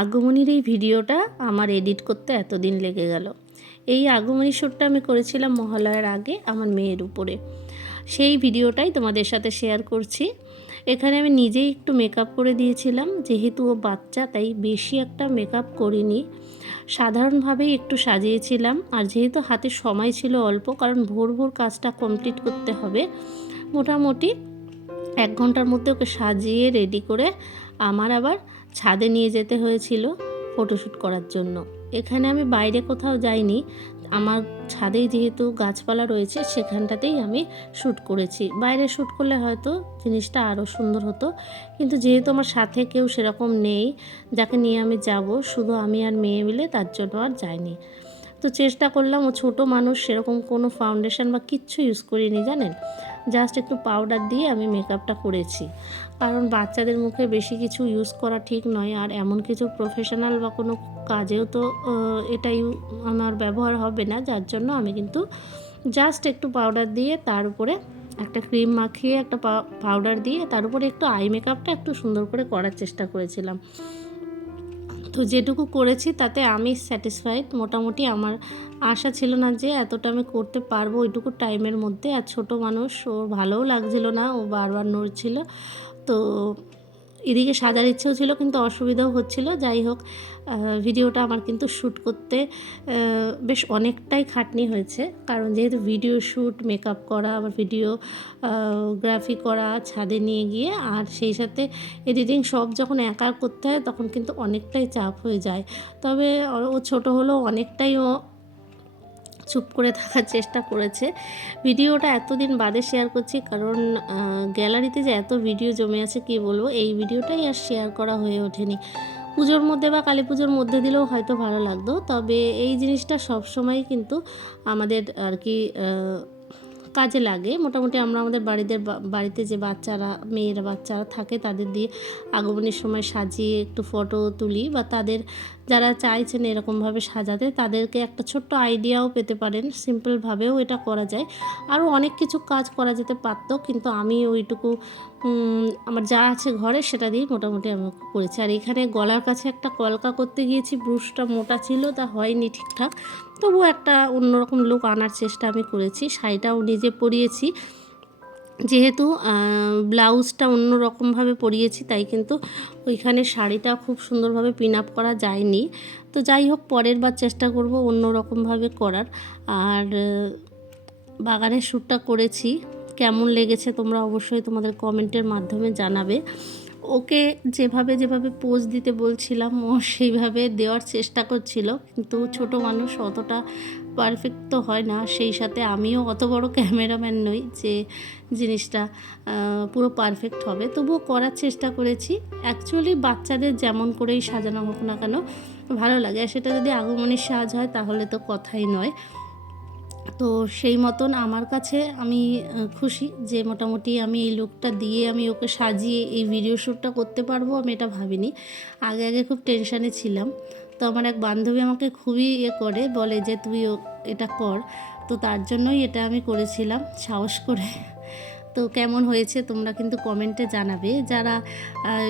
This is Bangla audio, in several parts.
আগমনীর এই ভিডিওটা আমার এডিট করতে এতদিন লেগে গেল। এই আগমনী শ্যুটটা আমি করেছিলাম মহালয়ার আগে আমার মেয়ের উপরে। সেই ভিডিওটাই তোমাদের সাথে শেয়ার করছি। এখানে আমি নিজেই একটু মেকআপ করে দিয়েছিলাম, যেহেতু ও বাচ্চা তাই বেশি একটা মেকআপ করিনি, সাধারণভাবেই একটু সাজিয়েছিলাম। আর যেহেতু হাতে সময় ছিল অল্প, কারণ ভোর ভোর কাজটা কমপ্লিট করতে হবে, মোটামুটি 1 ঘন্টার মধ্যে ওকে সাজিয়ে রেডি করে আমার আবার ছাদে নিয়ে যেতে হয়েছিল ফটোশ্যুট করার জন্য। এখানে আমি বাইরে কোথাও যাইনি, আমার ছাদেই যেহেতু গাছপালা রয়েছে সেখানটাতেই আমি শ্যুট করেছি। বাইরে শ্যুট করলে হয়তো জিনিসটা আরও সুন্দর হতো, কিন্তু যেহেতু আমার সাথে কেউ সেরকম নেই যাকে নিয়ে আমি যাব, শুধু আমি আর মেয়ে মিলে, তার জন্য আর যাইনি। তো চেষ্টা করলাম, ও ছোটো মানুষ, সেরকম কোনো ফাউন্ডেশন বা কিচ্ছু ইউজ করিনি জানেন, জাস্ট একটু পাউডার দিয়ে আমি মেকআপটা করেছি। কারণ বাচ্চাদের মুখে বেশি কিছু ইউজ করা ঠিক নয়, আর এমন কিছু প্রফেশনাল বা কোনো কাজেও তো এটাই আমার ব্যবহার হবে না, যার জন্য আমি কিন্তু জাস্ট একটু পাউডার দিয়ে তার উপরে একটা ক্রিম মাখিয়ে একটা পাউডার দিয়ে তার উপরে একটু আই মেকআপটা একটু সুন্দর করে করার চেষ্টা করেছিলাম। তো যেটুকু করেছি তাতে আমি স্যাটিসফাইড। মোটামুটি আমার আশা ছিল না যে এতটা আমি করতে পারবো ওইটুকু টাইমের মধ্যে। আর ছোটো মানুষ, ওর ভালোও লাগছিল না, ও বারবার নড়ছিল। তো এদিকে সাজার ইচ্ছেও ছিল কিন্তু অসুবিধাও হচ্ছিল। যাই হোক, ভিডিওটা আমার কিন্তু শ্যুট করতে বেশ অনেকটাই খাটনি হয়েছে, কারণ যেহেতু ভিডিও শ্যুট, মেকআপ করা, আবার ভিডিও গ্রাফি করা, ছাদে নিয়ে গিয়ে, আর সেই সাথে এডিটিং সব যখন একা করতে হয় তখন কিন্তু অনেকটাই চাপ হয়ে যায়। তবে ও ছোটো হলেও অনেকটাই ও চুপ করে থাকার চেষ্টা করেছে। ভিডিওটা এতদিন বাদে শেয়ার করছি, কারণ গ্যালারিতে যে এত ভিডিও জমে আছে কি বলবো, এই ভিডিওটাই আর শেয়ার করা হয়ে ওঠেনি। পুজোর মধ্যে বা কালী পুজোর মধ্যে দিলেও হয়তো ভালো লাগতো, তবে এই জিনিসটা সবসময় কিন্তু আমাদের আর কি কাজে লাগে। মোটামুটি আমরা আমাদের বাড়িতে যে বাচ্চারা, মেয়েরা বাচ্চারা থাকে তাদের দিয়ে আগমনের সময় সাজিয়ে একটু ফটো তুলি, বা তাদের যারা চাইছেন এরকমভাবে সাজাতে তাদেরকে একটা ছোট্ট আইডিয়াও পেতে পারেন। সিম্পলভাবেও এটা করা যায়, আরও অনেক কিছু কাজ করা যেতে পারতো, কিন্তু আমি ওইটুকু আমার যা আছে ঘরে সেটা দিয়ে মোটামুটি আমি করেছি। আর এখানে গলার কাছে একটা কলকা করতে গিয়েছি, ব্রুশটা মোটা ছিল, তা হয়নি ঠিকঠাক, তবুও একটা অন্যরকম লুক আনার চেষ্টা আমি করেছি। শাড়িটাও নিজে পরিয়েছি, যেহেতু ব্লাউজটা অন্য রকমভাবে পরিয়েছি, তাই কিন্তু ওইখানে শাড়িটা খুব সুন্দরভাবে পিন আপ করা যায়নি। তো যাই হোক, পরের বার চেষ্টা করব অন্য রকমভাবে করার। আর বাগানের শ্যুটটা করেছি, কেমন লেগেছে তোমরা অবশ্যই তোমাদের কমেন্টের মাধ্যমে জানাবে। ওকে যেভাবে যেভাবে পোজ দিতে বলছিলাম ও সেইভাবে দেওয়ার চেষ্টা করছিল, কিন্তু ছোট মানুষ অতটা পারফেক্ট তো হয় না, সেই সাথে আমিও অত বড় ক্যামেরাম্যান নই যে জিনিসটা পুরো পারফেক্ট হবে, তবুও করার চেষ্টা করেছি। অ্যাকচুয়ালি বাচ্চাদের যেমন করেই সাজানো হোক না কেন ভালো লাগে, আর সেটা যদি আগমনীর সাজ হয় তাহলে তো কথাই নয়। তো সেই মতন আমার কাছে আমি খুশি যে মোটামুটি আমি এই লুকটা দিয়ে আমি ওকে সাজিয়ে এই ভিডিও শ্যুটটা করতে পারবো, আমি এটা ভাবিনি। আগে আগে খুব টেনশানে ছিলাম। তো আমার এক বান্ধবী আমাকে খুবই করে বলে যে তুই এটা কর, তো তার জন্যই এটা আমি করেছিলাম সাহস করে। তো কেমন হয়েছে তোমরা কিন্তু কমেন্টে জানাবে। যারা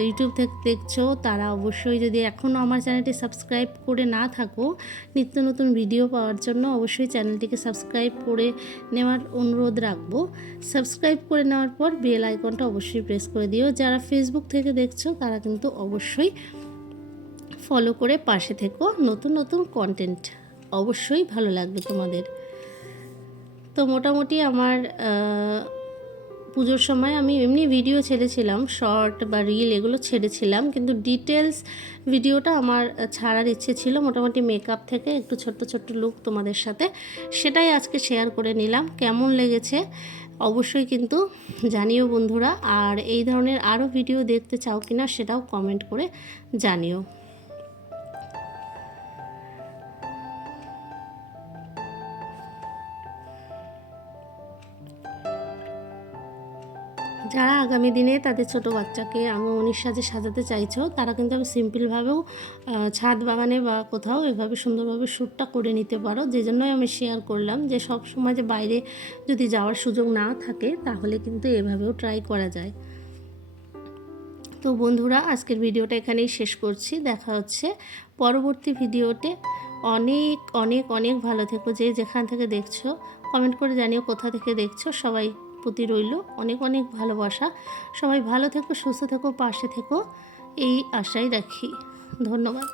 ইউটিউব থেকে দেখছো তারা অবশ্যই, যদি এখনও আমার চ্যানেলটি সাবস্ক্রাইব করে না থাকো, নিত্য নতুন ভিডিও পাওয়ার জন্য অবশ্যই চ্যানেলটিকে সাবস্ক্রাইব করে নেওয়ার অনুরোধ রাখবো। সাবস্ক্রাইব করে নেওয়ার পর বেল আইকনটা অবশ্যই প্রেস করে দিও। যারা ফেসবুক থেকে দেখছো তারা কিন্তু অবশ্যই ফলো করে পাশে থেকো, নতুন নতুন কন্টেন্ট অবশ্যই ভালো লাগবে তোমাদের। তো মোটামুটি আমার পুজোর সময় আমি এমনি ভিডিও ছেড়েছিলাম, শর্ট বা রিল এগুলো ছেড়েছিলাম, কিন্তু ডিটেলস ভিডিওটা আমার ছাড়ার ইচ্ছে ছিল মোটামুটি মেকআপ থেকে একটু ছোট্ট ছোট্ট লুক তোমাদের সাথে, সেটাই আজকে শেয়ার করে নিলাম। কেমন লেগেছে অবশ্যই কিন্তু জানিও বন্ধুরা, আর এই ধরনের আরও ভিডিও দেখতে চাও কিনা সেটাও কমেন্ট করে জানিও। যারা আগামী দিনে তাদের ছোট বাচ্চাকে আগমনীর সাজে সাজাতে চাইছো তারা কিন্তু আমি সিম্পলভাবেও ছাদ বাগানে বা কোথাও এভাবে সুন্দরভাবে শ্যুটটা করে নিতে পারো। যে জন্যই আমি শেয়ার করলাম যে সব সময় যে বাইরে যদি যাওয়ার সুযোগ না থাকে তাহলে কিন্তু এভাবেও ট্রাই করা যায়। তো বন্ধুরা, আজকের ভিডিওটা এখানেই শেষ করছি। দেখা হচ্ছে পরবর্তী ভিডিওতে। অনেক অনেক অনেক ভালো থেকো, যে যেখান থেকে দেখছো কমেন্ট করে জানিও কোথা থেকে দেখছো। সবাই প্রতি রইল অনেক অনেক ভালোবাসা। সবাই ভালো থেকো, সুস্থ থেকো, পাশে থেকো, এই আশাই রাখি। ধন্যবাদ।